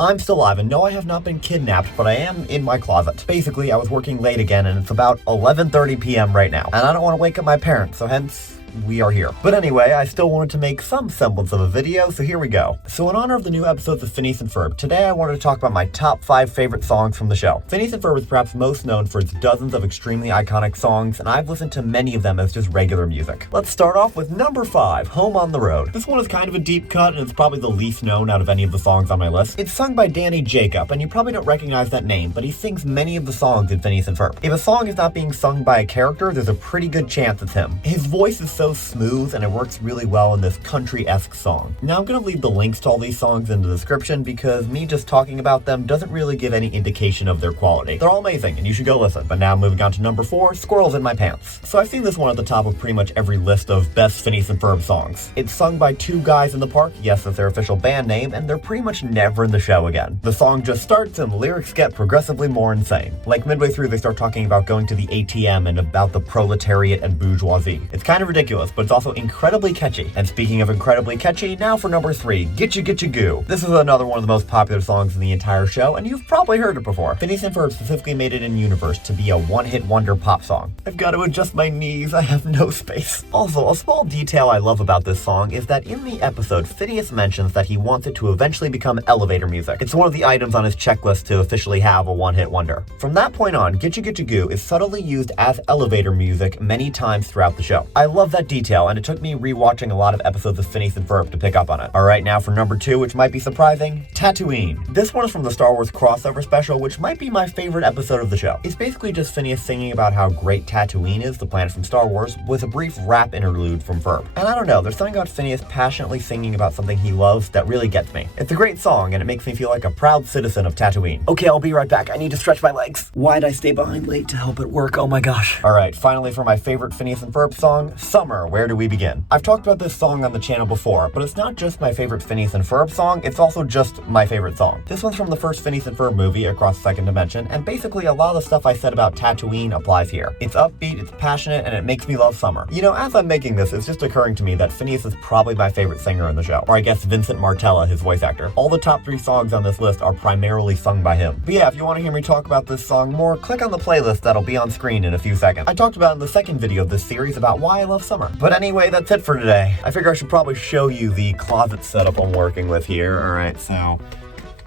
I'm still alive, and no, I have not been kidnapped, but I am in my closet. Basically, I was working late again, and it's about 11:30 p.m. right now, and I don't want to wake up my parents, so hence we are here. But anyway, I still wanted to make some semblance of a video, so here we go. So in honor of the new episodes of Phineas and Ferb, today I wanted to talk about my top 5 favorite songs from the show. Phineas and Ferb is perhaps most known for its dozens of extremely iconic songs, and I've listened to many of them as just regular music. Let's start off with number 5, Home on the Road. This one is kind of a deep cut, and it's probably the least known out of any of the songs on my list. It's sung by Danny Jacob, and you probably don't recognize that name, but he sings many of the songs in Phineas and Ferb. If a song is not being sung by a character, there's a pretty good chance it's him. His voice is so smooth, and it works really well in this country-esque song. Now I'm gonna leave the links to all these songs in the description because me just talking about them doesn't really give any indication of their quality. They're all amazing and you should go listen. But now moving on to number 4, Squirrels in My Pants. So I've seen this one at the top of pretty much every list of best Phineas and Ferb songs. It's sung by 2 guys in the park, yes, that's their official band name, and they're pretty much never in the show again. The song just starts and the lyrics get progressively more insane. Like midway through they start talking about going to the ATM and about the proletariat and bourgeoisie. It's kind of ridiculous, but it's also incredibly catchy. And speaking of incredibly catchy, now for number 3, Get Goo. This is another one of the most popular songs in the entire show, and you've probably heard it before. Phineas and Ferb specifically made it in universe to be a one-hit wonder pop song. I've got to adjust my knees, I have no space. Also, a small detail I love about this song is that in the episode, Phineas mentions that he wants it to eventually become elevator music. It's one of the items on his checklist to officially have a one-hit wonder. From that point on, Get Goo is subtly used as elevator music many times throughout the show. I love that detail, and it took me rewatching a lot of episodes of Phineas and Ferb to pick up on it. Alright, now for number 2, which might be surprising, Tatooine. This one is from the Star Wars crossover special, which might be my favorite episode of the show. It's basically just Phineas singing about how great Tatooine is, the planet from Star Wars, with a brief rap interlude from Ferb. And I don't know, there's something about Phineas passionately singing about something he loves that really gets me. It's a great song, and it makes me feel like a proud citizen of Tatooine. Okay, I'll be right back. I need to stretch my legs. Why'd I stay behind late to help it work? Oh my gosh. Alright, finally for my favorite Phineas and Ferb song, Summer, Where Do We Begin? I've talked about this song on the channel before, but it's not just my favorite Phineas and Ferb song, it's also just my favorite song. This one's from the first Phineas and Ferb movie, Across the Second Dimension, and basically a lot of the stuff I said about Tatooine applies here. It's upbeat, it's passionate, and it makes me love summer. You know, as I'm making this, it's just occurring to me that Phineas is probably my favorite singer in the show, or I guess Vincent Martella, his voice actor. All the top 3 songs on this list are primarily sung by him. But yeah, if you want to hear me talk about this song more, click on the playlist that'll be on screen in a few seconds. I talked about in the second video of this series about why I love summer. But anyway, that's it for today. I figure I should probably show you the closet setup I'm working with here. Alright, so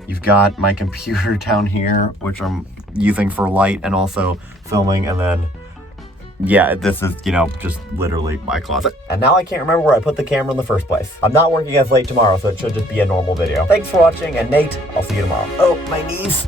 you've got my computer down here, which I'm using for light and also filming, and then yeah, this is, you know, just literally my closet. And now I can't remember where I put the camera in the first place. I'm not working as late tomorrow, so it should just be a normal video. Thanks for watching, and Nate, I'll see you tomorrow. Oh, my knees.